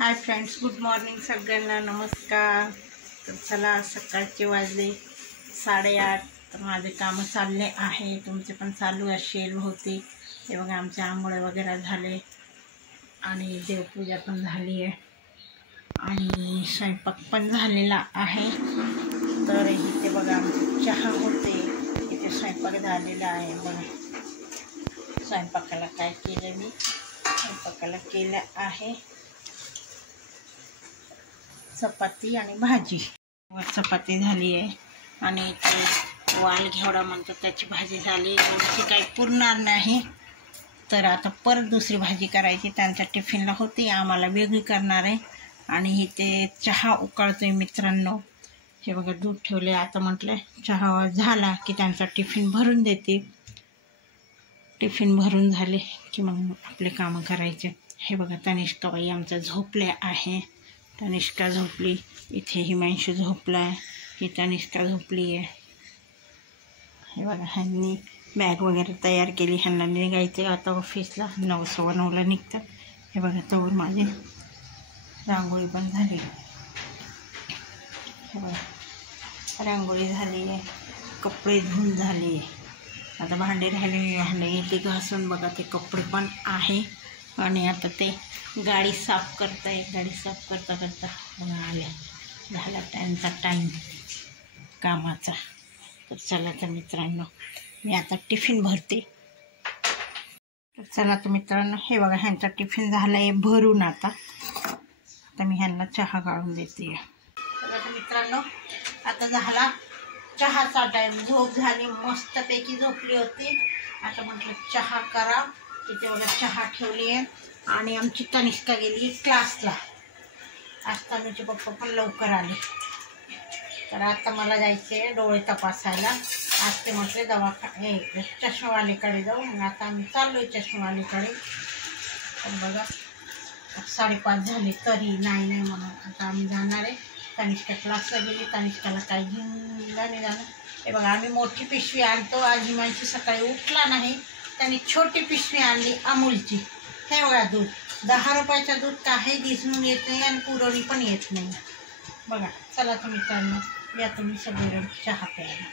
Hi friends, good morning सगळ्यांना. नमस्कार. तर चला, सकाळचे वाजले 8:30. तर माझे कामं चालले आहे, तुमचे पण चालू असेल बहुतेक. हे बघा, आमचे आंघोळ वगैरे झाले आणि देवपूजा पण झाली आहे आणि स्वयंपाक पण झालेला आहे. तर इथे बघा, आमचे चहा होते, इथे स्वयंपाक झालेला आहे. बघा, स्वयंपाकाला काय केलं मी, स्वयंपाकाला केलं आहे चपाती आणि भाजी. चपाती झाली आहे आणि इथे वाल घेवडा म्हणतो त्याची भाजी झाली. एवढी काही पुरणार नाही, तर आता परत दुसरी भाजी करायची. त्यांच्या टिफिनला होती, आम्हाला वेगळी करणार आहे. आणि इथे चहा उकळतोय मित्रांनो. हे बघा, दूध ठेवले. आता म्हटलं चहा झाला की त्यांचा टिफिन भरून देते. टिफिन भरून झाले की मग आपले कामं करायचे. हे बघा, तनिष्काबाई आमच्या झोपल्या आहे. तनिष्का झोपली, इथे हिमांशू झोपला आहे, ही तनिष्का झोपली आहे. हे बघा, ह्यांनी बॅग वगैरे तयार केली. ह्यांना निघायचे आता ऑफिसला. 9:15 निघतात. हे बघा, तोवर माझी रांगोळी पण झाली. हे बघा, रांगोळी झाली आहे, कपडे धुवून झाले. आता भांडे राहिले, भांडे इथे घासून बघा, ते कपडे पण आहे. आणि आता ते गाडी साफ करताय. गाडी साफ करता करता बघा आल्या, झाला त्यांचा टाईम कामाचा. तर चला तर मित्रांनो, मी आता टिफिन भरते. तर चला तर मित्रांनो, हे बघा, ह्यांचा टिफिन झाला आहे भरून. आता मी ह्यांना चहा काढून देते. चला तर मित्रांनो, आता झाला चहाचा टाईम. झोप झाली, मस्तपैकी झोपली होती. आता म्हटलं चहा करा. तिथे बघा चहा ठेवली आहे. आणि आमची तनिष्का गेली क्लासला. आज तनुचे पप्पा पण लवकर आले. तर आता मला जायचे डोळे तपासायला. आज ते म्हटले दवाखाने चष्मावालीकडे जाऊ. मग आता आम्ही चाललोय चष्मावालीकडे. तर बघा, 5:30 झाले तरी नाही म्हणून आता आम्ही जाणार आहे. तनिष्का क्लासला गेली, तनिष्काला काही घेऊन नाही जाणार. हे बघा, आम्ही मोठी पिशवी आणतो. आज हिमांशी सकाळी उठला नाही, त्यांनी छोटी पिशवी आणली अमूलची. हे बघा, दूध 10 रुपयाचं दूध काही दिसून येत नाही आणि पुरवणी पण येत नाही. बघा, चला तुम्ही मित्रांनो, या तुम्ही सगळेजण चहा प्यायला.